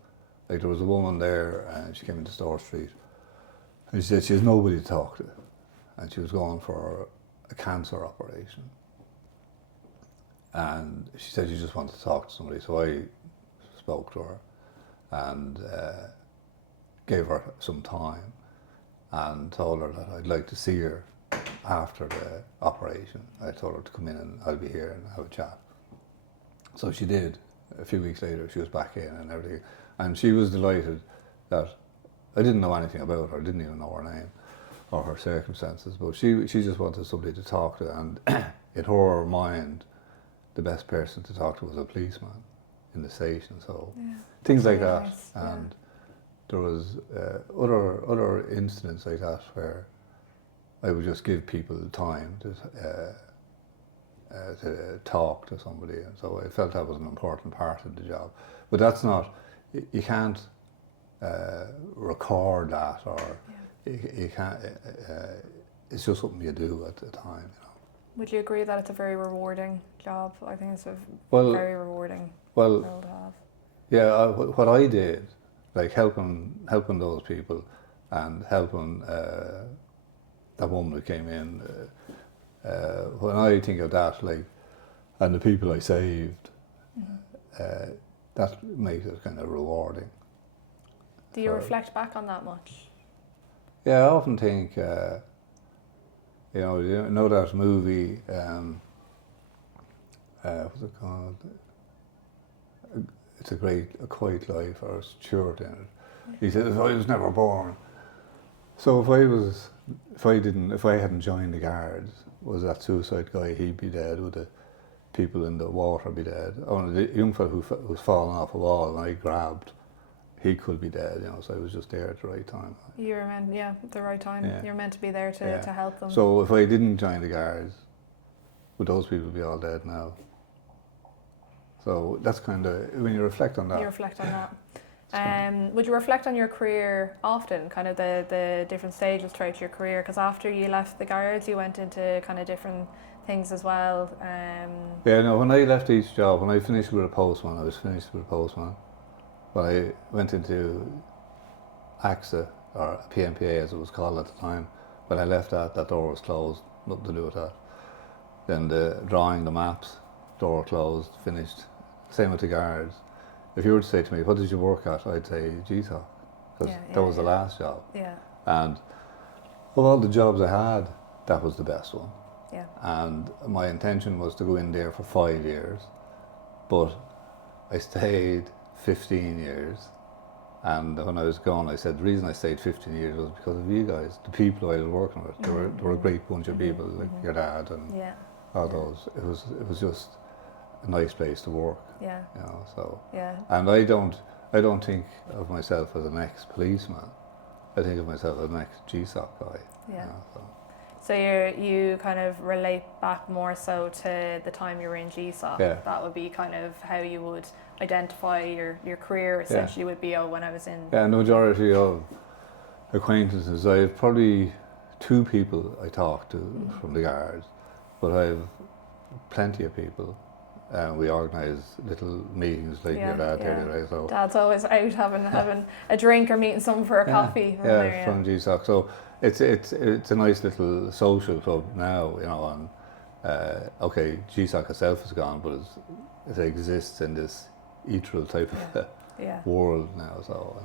like there was a woman there and she came into Store Street and she said she has nobody to talk to, and she was going for a cancer operation. And she said she just wanted to talk to somebody, so I spoke to her and gave her some time and told her that I'd like to see her after the operation. I told her to come in and I'll be here and have a chat. So she did. A few weeks later she was back in and everything. And she was delighted that I didn't know anything about her. I didn't even know her name or her circumstances. But she just wanted somebody to talk to, and in her mind, the best person to talk to was a policeman in the station. So things like that, nice. and there was other incidents like that where I would just give people time to talk to somebody, and so I felt that was an important part of the job. But that's not, you can't record that, or you can't. It's just something you do at the time. You know. Would you agree that it's a very rewarding job? I think it's a very rewarding role to have. Yeah, what I did, like helping those people, and helping that woman who came in. When I think of that, like, and the people I saved, that makes it kind of rewarding. Do you reflect back on that much? Yeah, I often think, you know that movie, what's it called? It's A Quiet Life, or Stuart in it. He said, if I was never born. So if I hadn't joined the Guards, was that suicide guy, he'd be dead, would the people in the water be dead? Oh, the young fellow who was falling off a wall and I grabbed, he could be dead, you know, so I was just there at the right time. You were meant, at the right time. Yeah. You're meant to be there to help them. So if I didn't join the Guards, would those people be all dead now? So that's kind of, when you reflect on that. You reflect on that. Would you reflect on your career often, kind of the different stages throughout your career? Because after you left the Guards, you went into kind of different things as well. Yeah, no, when I left each job, when I finished with a postman, I was finished with a postman. When I went into AXA, or PMPA as it was called at the time, when I left that door was closed, nothing to do with that. Then the drawing, the maps, door closed, finished. Same with the Guards. If you were to say to me, what did you work at? I'd say GSOC, because that was the last job. Yeah. And of all the jobs I had, that was the best one. Yeah. And my intention was to go in there for 5 years, but I stayed 15 years. And when I was gone, I said the reason I stayed 15 years was because of you guys, the people I was working with. They were a great bunch of people, like your dad and all those. It was just a nice place to work. Yeah. You know, so. Yeah. And I don't think of myself as an ex-policeman. I think of myself as an ex-GSOC guy. Yeah. You know, so you kind of relate back more so to the time you were in GSOC. Yeah. That would be kind of how you would identify your career essentially would be, when I was in. Yeah, the majority of acquaintances, I have probably 2 people I talk to from the Guards, but I have plenty of people. We organise little meetings like your dad did, right? So Dad's always out having a drink or meeting someone for a coffee. From GSOC. So it's a nice little social club now, you know. And okay, GSOC itself is gone, but it exists in this ethereal type of world now. So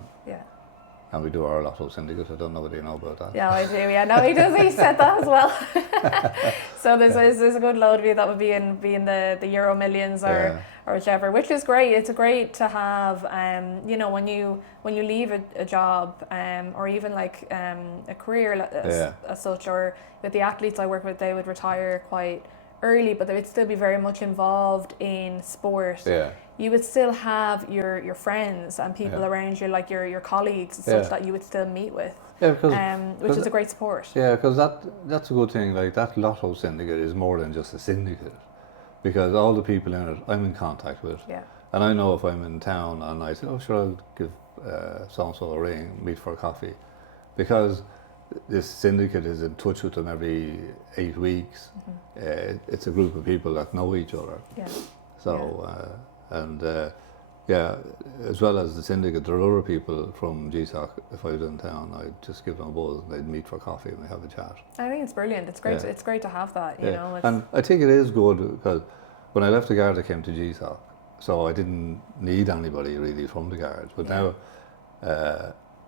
and we do our Lotto Syndicate. I don't know whether you know about that. Yeah, I do. Yeah, no, he does. He said that as well. So there's a good load of you that would be in the Euro Millions or whichever, which is great. It's great to have. You know, when you leave a job, or even like a career as such, or with the athletes I work with, they would retire quite early, but they would still be very much involved in sport. Yeah. You would still have your friends and people around you, like your colleagues and such, that you would still meet with. Yeah, which is a great support. Yeah, because that's a good thing. Like that Lotto Syndicate is more than just a syndicate, because all the people in it I'm in contact with. Yeah. And I know if I'm in town and I say, oh sure, I'll give so-and-so a ring, meet for a coffee, because this syndicate is in touch with them every 8 weeks. It's a group of people that know each other. Yeah. So, as well as the syndicate, there are other people from GSOC. If I was in town, I'd just give them a buzz and they'd meet for coffee and we'd have a chat. I think it's brilliant. It's great. It's great to have that, you know. And I think it is good because when I left the Garda, I came to GSOC. So I didn't need anybody really from the Guards. But now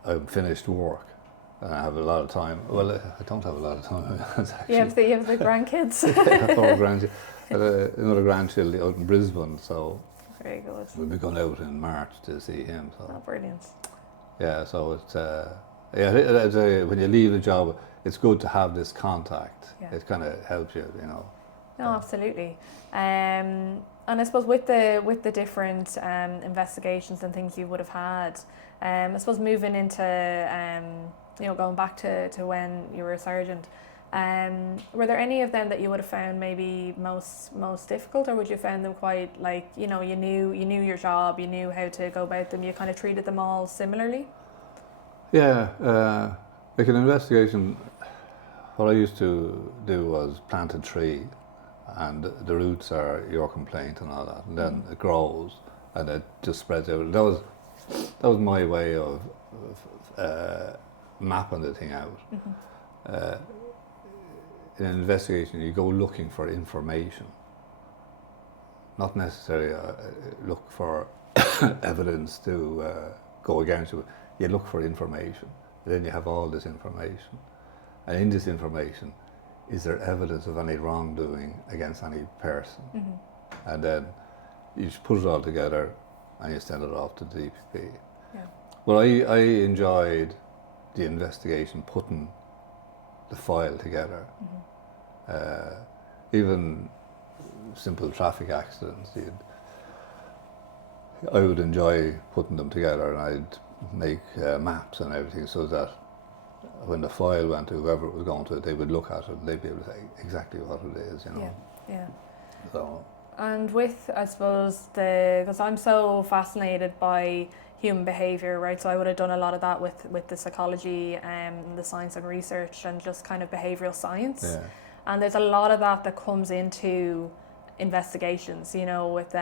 I'm finished work. And I have a lot of time. Well, I don't have a lot of time. You have the grandkids. 4 grandkids. Another grandchild out in Brisbane, so very good. We'll be going out in March to see him. So. Oh, brilliant. Yeah, so Yeah, when you leave the job, it's good to have this contact. Yeah. It kind of helps you, you know. No, absolutely. And I suppose with the different investigations and things you would have had, I suppose moving into going back to when you were a sergeant, were there any of them that you would have found maybe most difficult, or would you find them quite like you knew your job, you knew how to go about them, you kind of treated them all similarly? Yeah, like an investigation, what I used to do was plant a tree, and the roots are your complaint and all that, and then it grows and it just spreads out. That was my way of mapping the thing out. In an investigation, you go looking for information, not necessarily look for evidence to go against you. You look for information, and then you have all this information, and in this information, is there evidence of any wrongdoing against any person? And then you just put it all together and you send it off to the DPP. Yeah. Well, I enjoyed the investigation, putting the file together. Even simple traffic accidents, I would enjoy putting them together, and I'd make maps and everything so that when the file went to whoever it was going to, they would look at it and they'd be able to say exactly what it is, you know. Yeah. So. And with, I suppose, because I'm so fascinated by human behaviour, right? So I would have done a lot of that with the psychology and the science and research and just kind of behavioural science. Yeah. And there's a lot of that comes into investigations, with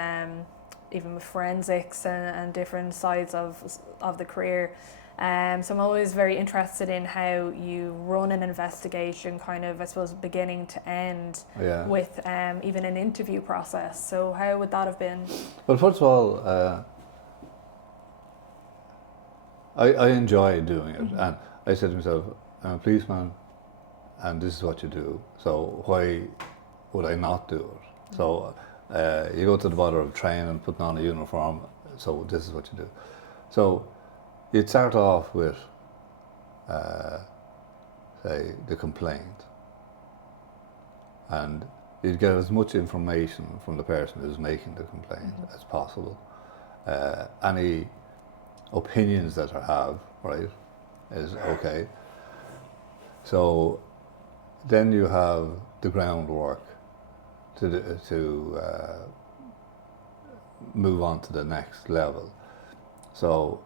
even with forensics and different sides of the career. So I'm always very interested in how you run an investigation, kind of, I suppose, beginning to end, with even an interview process. So how would that have been? Well, first of all, I enjoy doing it, and I said to myself, I'm a policeman, and this is what you do. So why would I not do it? So you go to the bother of training, putting on a uniform. So this is what you do. So you'd start off with, say, the complaint, and you'd get as much information from the person who's making the complaint as possible. Any opinions that I have, right, is okay. So then you have the groundwork to move on to the next level. So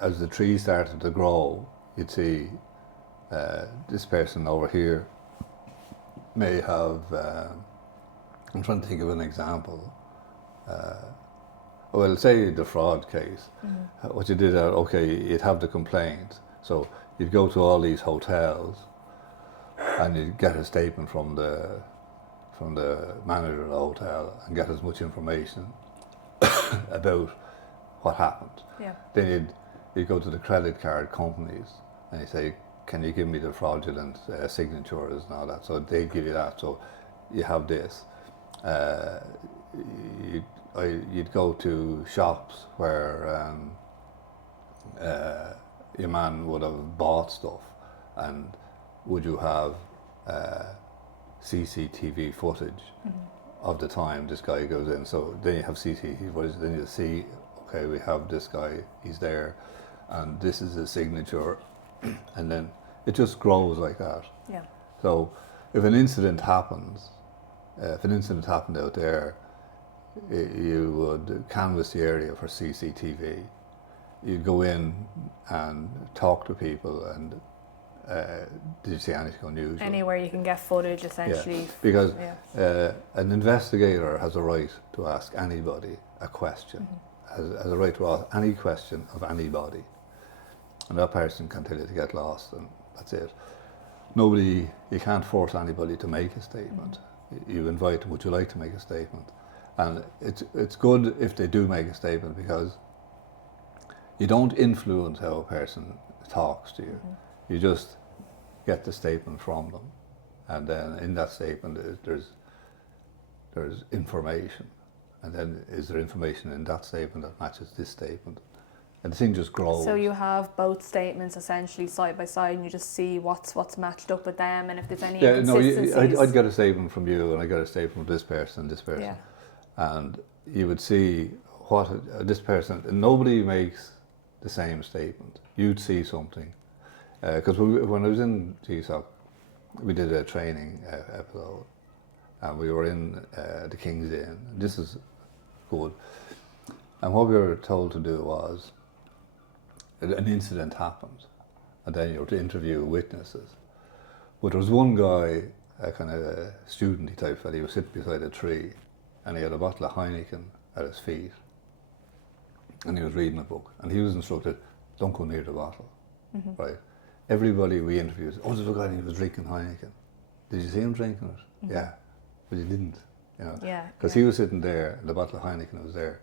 as the tree started to grow, you'd see this person over here may have, I'm trying to think of an example. Well, say the fraud case. What you did, you'd have the complaint. So you'd go to all these hotels and you'd get a statement from the manager of the hotel and get as much information about what happened. Yeah. Then you'd go to the credit card companies and you say, can you give me the fraudulent signatures and all that? So they'd give you that. So you have this. You'd go to shops where your man would have bought stuff, and would you have CCTV footage of the time this guy goes in? So then you have CCTV footage, then you see, okay, we have this guy, he's there, and this is his signature, and then it just grows like that. Yeah. So if an incident happens, if an incident happened out there, you would canvass the area for CCTV. You'd go in and talk to people and did you see anything unusual? Anywhere you can get footage, essentially. Yeah. Because an investigator has a right to ask anybody a question, has a right to ask any question of anybody. And that person can tell you to get lost, and that's it. You can't force anybody to make a statement. You invite them, would you like to make a statement? And it's good if they do make a statement, because you don't influence how a person talks to you. You just get the statement from them, and then in that statement there's information, and then is there information in that statement that matches this statement, And the thing just grows. So you have both statements essentially side by side, and you just see what's matched up with them, and if there's any inconsistencies. I'd get a statement from you, and I got a statement from this person and this person, Yeah. and you would see what this person. Nobody makes the same statement. You'd see something, because when I was in GSOC, we did a training episode, and we were in the King's Inn. This is good, and what we were told to do was, an incident happened, and then you were to interview witnesses. But there was one guy, a kind of a student type fella, he was sitting beside a tree, and he had a bottle of Heineken at his feet, and he was reading a book, and he was instructed, don't go near the bottle, right? Everybody we interviewed, oh, there's a guy who was drinking Heineken. Did you see him drinking it? Yeah, but you didn't, you know, because he was sitting there, and the bottle of Heineken was there,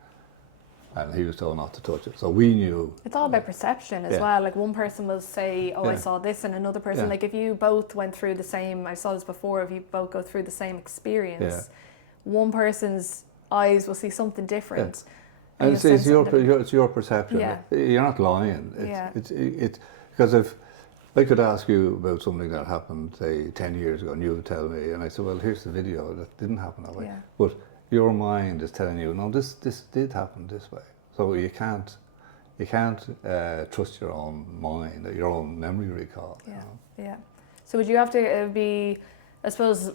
and he was told not to touch it. So we knew. It's all about perception as well. Like one person will say, oh, I saw this, and another person, like if you both went through the same, I saw this before, if you both go through the same experience, one person's eyes will see something different. And it's your perception. Yeah. You're not lying. It's because if I could ask you about something that happened, say, 10 years ago, and you would tell me, and I said, well, here's the video, that didn't happen that way. Yeah. But your mind is telling you, no, this did happen this way. So you can't trust your own mind, your own memory recall. Yeah, you know? yeah. So would you have to be, I suppose,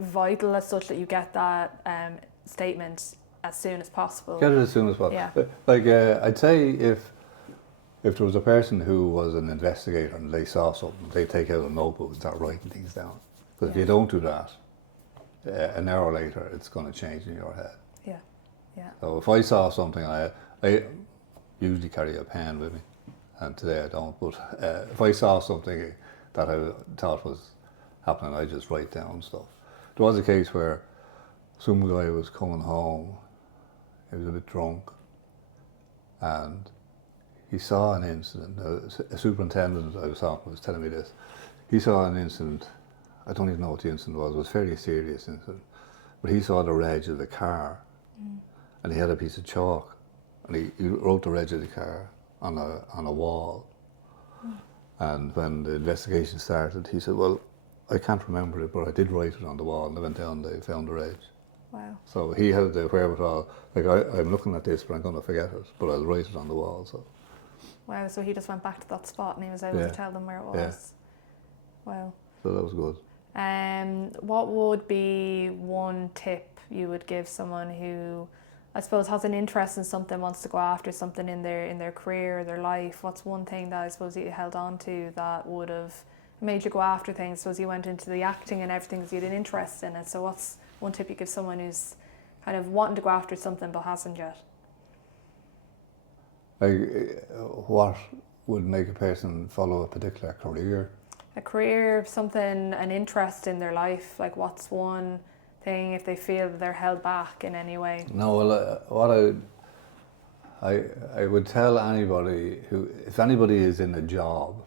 vital as such that you get that statement as soon as possible? Get it as soon as possible. Yeah. Like I'd say if there was a person who was an investigator and they saw something, they take out a notebook and start writing things down. Because if you don't do that, an hour later, it's going to change in your head. Yeah, yeah. So if I saw something, I usually carry a pen with me, and today I don't. But if I saw something that I thought was happening, I just write down stuff. There was a case where some guy was coming home. He was a bit drunk, and he saw an incident. A superintendent I was talking to was telling me this. He saw an incident. I don't even know what the incident was. It was a fairly serious incident. But he saw the reg of the car, and he had a piece of chalk, and he wrote the reg of the car on a wall. And when the investigation started, he said, well, I can't remember it, but I did write it on the wall, and they went down, they found the reg. Wow. So he had the wherewithal, like I'm looking at this, but I'm going to forget it, but I'll write it on the wall. So. Wow, so he just went back to that spot and he was able to tell them where it was. Yeah. Wow. So that was good. What would be one tip you would give someone who, I suppose, has an interest in something, wants to go after something in their career or their life? What's one thing that I suppose you held on to that would have made you go after things? So as you went into the acting and everything because you had an interest in it. So what's one tip you give someone who's kind of wanting to go after something but hasn't yet? Like, what would make a person follow a particular career? A career, something, an interest in their life. Like, what's one thing if they feel that they're held back in any way? No, well, what I would tell anybody who, if anybody is in a job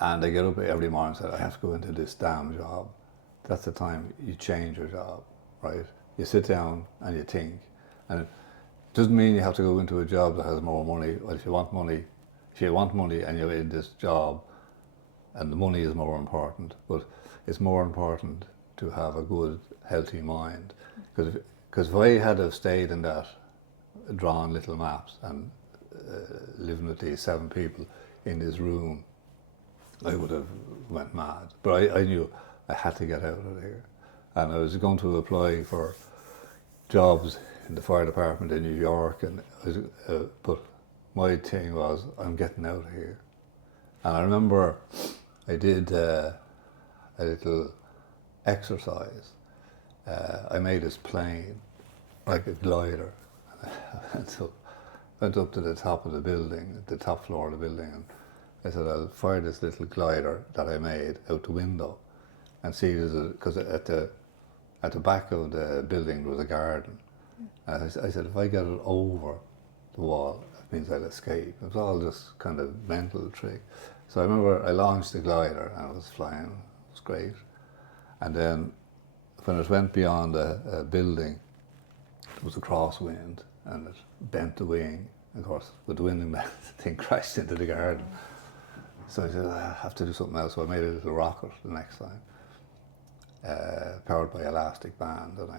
and they get up every morning and say, I have to go into this damn job, that's the time you change your job, right? You sit down and you think, and it doesn't mean you have to go into a job that has more money. Well, if you want money and you're in this job and the money is more important, but it's more important to have a good, healthy mind. Because if I had have stayed in that, drawn little maps and living with these 7 people in this room, I would have went mad. But I knew I had to get out of here. And I was going to apply for jobs in the fire department in New York, and but my thing was, I'm getting out of here. And I remember I did a little exercise. I made this plane, like a glider. And so I went up to the top of the building, the top floor of the building, and I said, I'll fire this little glider that I made out the window and see, because at the back of the building there was a garden. And I said, if I get it over the wall, that means I'll escape. It was all just kind of mental trick. So I remember I launched the glider and it was flying. It was great. And then when it went beyond a building, there was a crosswind and it bent the wing. Of course, with the wind, the thing crashed into the garden. So I said, I have to do something else. So I made a little rocket the next time, powered by elastic band, and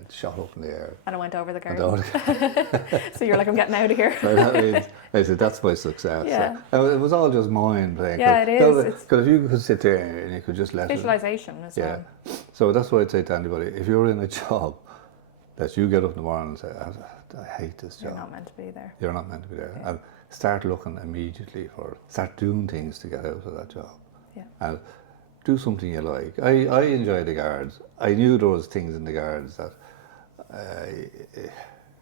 it shot up in the air. And it went over the garden. So you're like, I'm getting out of here. I said, that's my success. Yeah. So it was all just mind playing. Yeah, it is. Because if you could sit there and you could just let visualization as well. Yeah. So that's what I'd say to anybody. If you're in a job that you get up in the morning and say, I hate this job. You're not meant to be there. You're not meant to be there. Yeah. And start looking immediately start doing things to get out of that job. Yeah. And do something you like. I enjoy the guards. I knew there was things in the guards that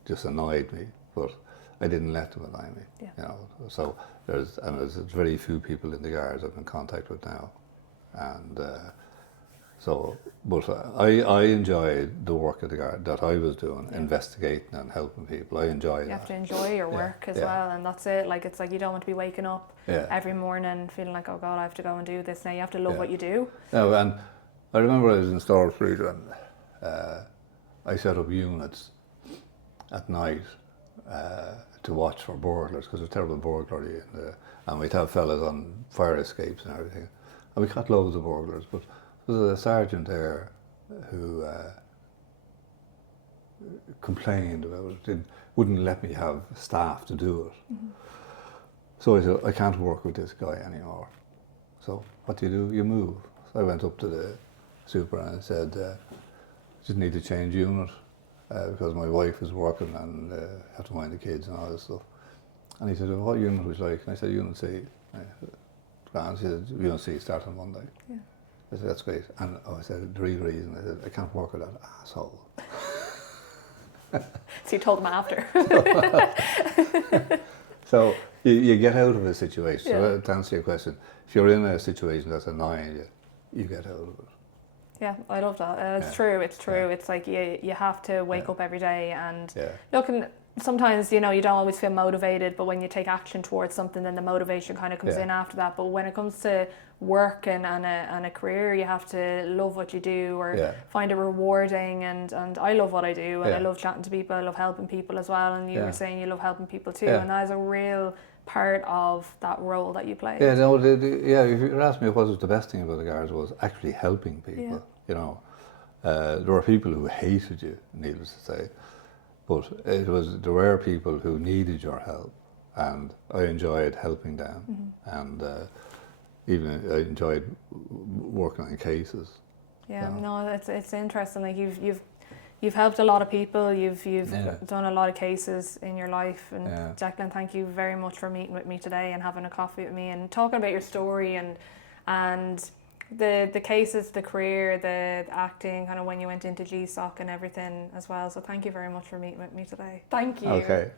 just annoyed me, but I didn't let them annoy me. Yeah. You know. So there's very few people in the guards I'm in contact with now, and but I enjoyed the work of the guard that I was doing, investigating and helping people. I enjoy that. You have to enjoy your work as well, and that's it. Like, it's like you don't want to be waking up every morning feeling like, oh God, I have to go and do this now. You have to love what you do. No, and I remember I was in Storefleet and I set up units at night to watch for burglars, because there's terrible burglary and we'd have fellas on fire escapes and everything. And we caught loads of burglars, but there was a sergeant there who complained about it, wouldn't let me have staff to do it. Mm-hmm. So I said, I can't work with this guy anymore. So what do? You move. So I went up to the super and I said, just need to change unit because my wife is working and have to mind the kids and all this stuff. And he said, well, what unit would you like? And I said, Unit C. And he said, Unit C, start on Monday. Yeah. I said, that's great. And I said, the real reason, I said, I can't work with that asshole. So you told him after. So you get out of a situation. So to answer your question, if you're in a situation that's annoying you get out of it. Yeah, I love that. It's true. It's true. It's like you have to wake up every day and look. And sometimes you don't always feel motivated, but when you take action towards something, then the motivation kind of comes in after that. But when it comes to work and a career, you have to love what you do or find it rewarding. And I love what I do, and I love chatting to people. I love helping people as well. And you were saying you love helping people too, and that is a real part of that role that you play. Yeah, no, if you asked me what was the best thing about the Guards was actually helping people. There were people who hated you, needless to say, but there were people who needed your help, and I enjoyed helping them, and even I enjoyed working on cases. Yeah, no, it's interesting. Like you've helped a lot of people. You've done a lot of cases in your life. And Declan, thank you very much for meeting with me today and having a coffee with me and talking about your story and the cases, the career, the acting, kind of when you went into GSOC and everything as well. So thank you very much for meeting with me today. Thank you. Okay.